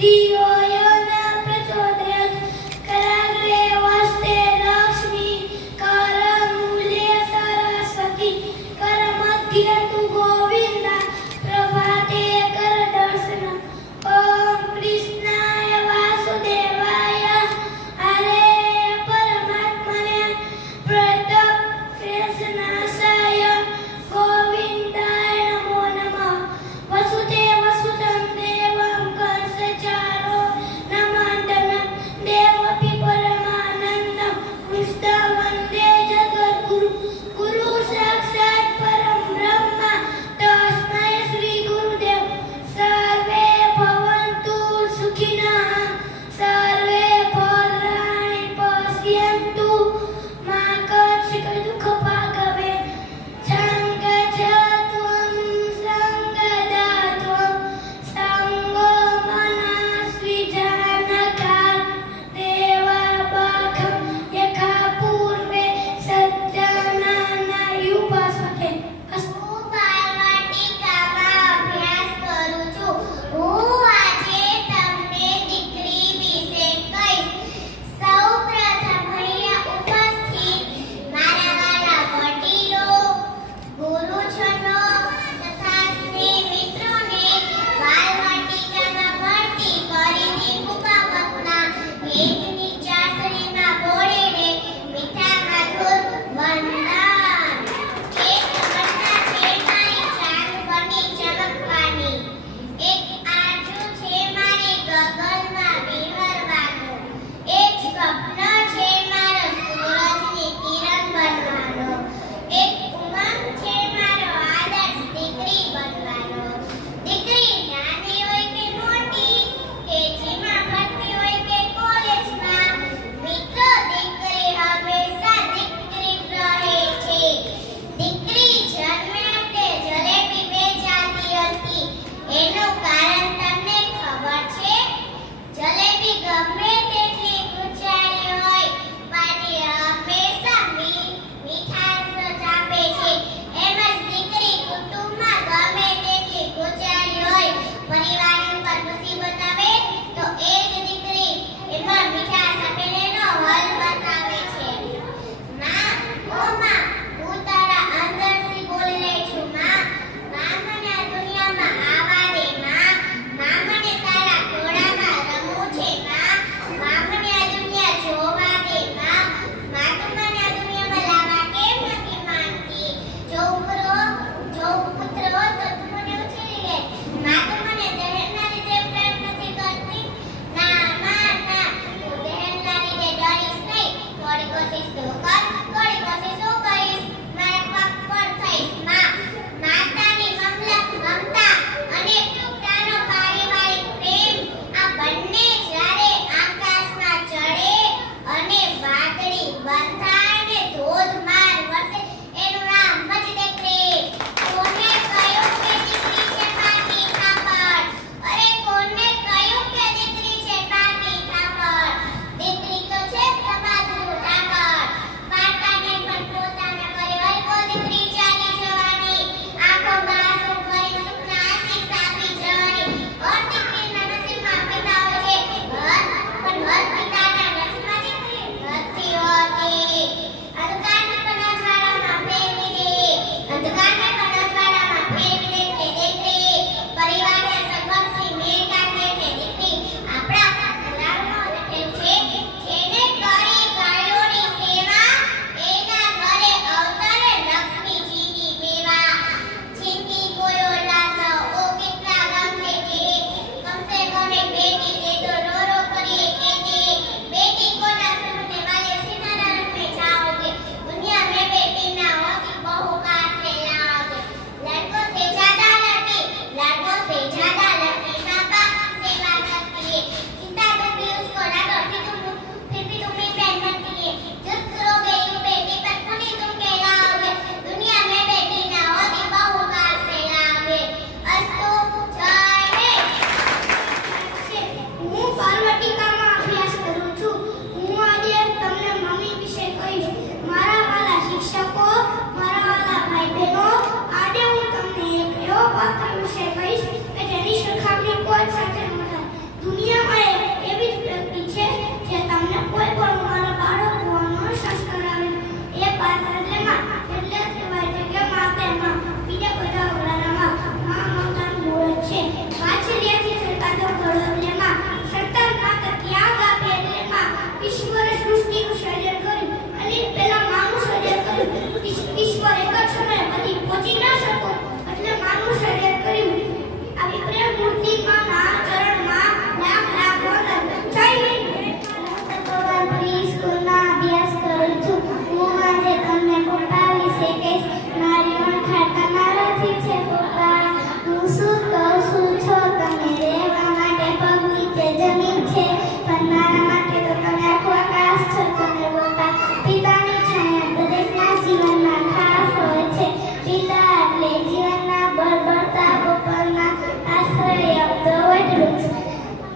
धियो यो न प्रचोदयात् कराग्रे वस्ते लक्ष्मी करमूले सरस्वती करमध्ये तु गोविन्द प्रभाते करदर्शनम् ॐ कृष्णाय वासुदेवाय हरे परमात्मने प्रणतप्रेषणाय गोविन्दाय नमो नमः वसुदेव सुतं देवं कंसचारो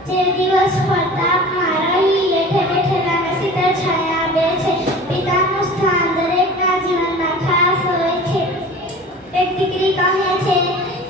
જે દિવસ પર તાપમાં રહી બેઠે બેઠેલાને શીતળ છાયા આપે છે. પિતાનું સ્થાન દરેકના જીવનમાં ખાસ હોય છે. એક દીકરી કહે છે,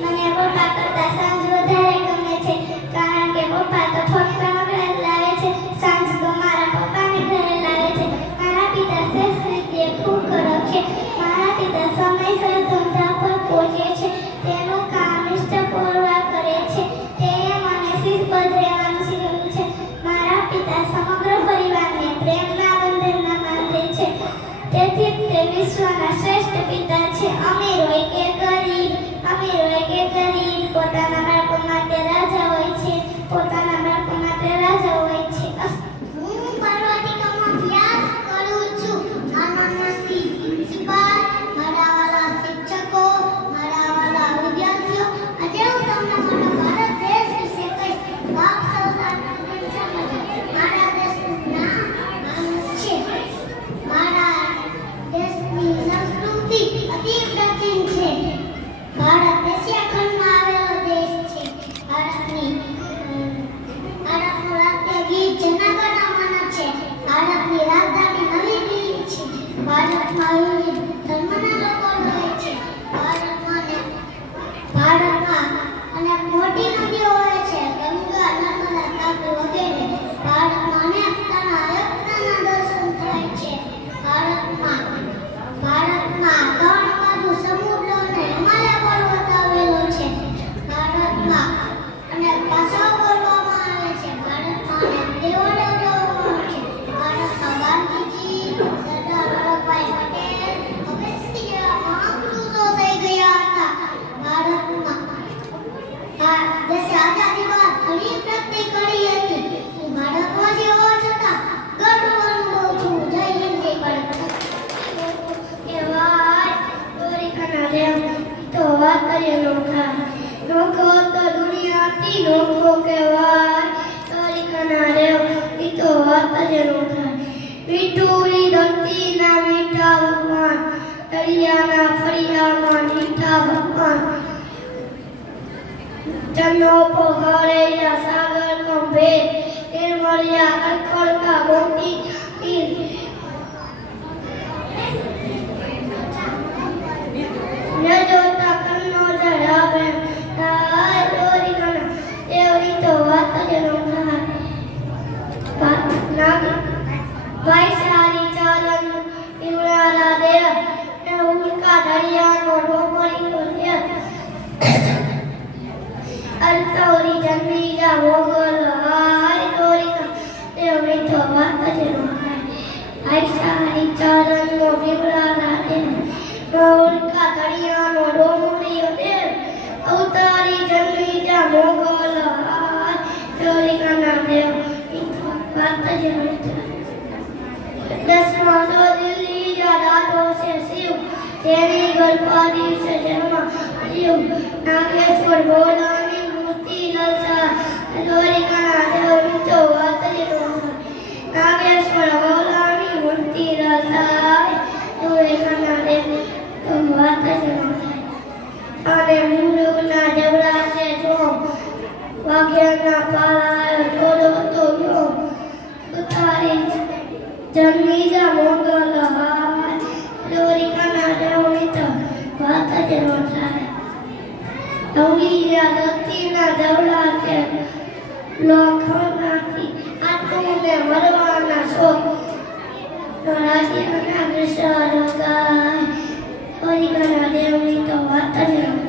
મને પપ્પા કરતા સાંજ વધારે ગમે છે, કારણ કે પપ્પા તો ફક્ત ઘરે લાવે છે, સાંજ તો મારા પપ્પાને ઘરે લાવે છે. મારા પિતા શ્રેષ્ઠ રીતે ખૂબ રખે. મારા પિતા સમયસર ધંધા પર પહોંચે છે. તેનું કામ નિષ્ઠાપૂર્વક કરે છે. તે મને શિસ્તબદ્ધ રહેવાનું શીખવ્યું છે. મારા પિતા સમગ્ર પરિવારને પ્રેમના બંધનમાં બાંધે છે. તેથી તે વિશ્વના શ્રેષ્ઠ પિતા છે. અમીર હોય કે ગરીબ, પોતાના બાળકો માટે રાજા હોય છે. પોતાના બાળકો માટે રાજા હોય છે. હું પર્વતિકામાં અભ્યાસ કરું છું. આનંદથી પ્રિન્સિપાલ, મારા વાલા શિક્ષકો, મારા વાલા વિદ્યાર્થીઓ, આજે હું તમને મારા ભારત દેશ વિશે કહીશ. બાપ સૌદાના મારા દેશનું નામ છે. મારા દેશની સંસ્કૃતિ અતિ પ્રાચીન છે. ભારત એશિયા ખંડમાં આવેલો દેશ છે. ભારતનું રાષ્ટ્રીય ગીત જનગણમન છે. ભારતની રાજધાની નવી દિલ્હી છે. ભારતમાં વિવિધ ધર્મના લોકો રહે છે. ભારતમાં અનેક મોટી નદીઓ હોય છે, ગંગા, નર્મદા, તાપી વગેરે. ભારતમાં અનેકતાના એકતાના દર્શન થાય છે. ભારતમાં ઘણ બાજુ સમુદ્ર અને હિમાલય પર્વત આવેલો છે. ભારતમાં અનેક ભાષાઓ બોલવામાં આવે છે. ભારતમાં અનેક તહેવારો ઉજવવામાં આવે છે. ભારતમાં ગાંધીજી, સરદાર વલ્લભભાઈ પટેલ, ભગતસિંહ જેવા મહાપુરુષો થઈ ગયા હતા. ભારતમાં દેશે આઝાદી બાદ ઘણી પ્રગતિ કરી હતી. હું ભારતવાસી હોવા છતાં ગર્વ અનુભવું છું. જય હિન્દ, જય ભારત. કહેવાય દોરીખાના રેમ તો વાત કરીએ નોખો તો દુનિયાથી નોખો કહેવાય. દોરીખાના રેમ તો વાત કરીએ મીઠુરી ધરતીના મીઠા ભગવાન, દરિયાના ફળિયામાં મીઠા ભગવાન. ચન્નો પોખરેયા સાગર કંભે, નિર્મળિયા કડકડકા મોતી જોતા કન્નો જડાવે. તાય દોરીખાના દેવની તો વાત જ ન થાય. ભાઈ સારી ચાલન પીવડારા દેવ, ઉલ્કા દરિયાનો ડોમરીનો દેવ. અલતોરી જન્મી જા મોગલ હાય દોરીખાના દેવની તો વાત જ ન થાય. ભાઈ સારી ચાલનનો પીવડારા દેવ, ઉલ્કા દરિયાનો ડોમરીનો દેવ. અવતારી જન્મી જા મોગલ હાય દોરીખાના દેવની તો વાત જ ન થાય. દસમા તો દિલ્હી જા દાદો છે શિવ, તેની ગર્ભાદી છે જન્મ જીવ. નાગેશ્વર ભોલાની મૂર્તિ લલસા, દોરીખાના દેવની તો વાત જ ન થાય. નાગેશ્વર ભોલાની મૂર્તિ લલસા, દોરીખાના દેવની તો વાત જ ન થાય. અને મુરુગના જબડા છે જોમ, વાઘેરના પાળાએ ઢોલો તો યોમ. ઉતારી જન્મી જા મોગલ હાય દોરીખાના દેવની તો વાત જ ન થાય. ધવળિયા ધરતીના ધવળા છે લોખંડમાંથી, આટુને મરવાના શોખ. રાજ્યના વિશાળ ગાય દોરીખાના દેવની તો વાત જ ન થાય.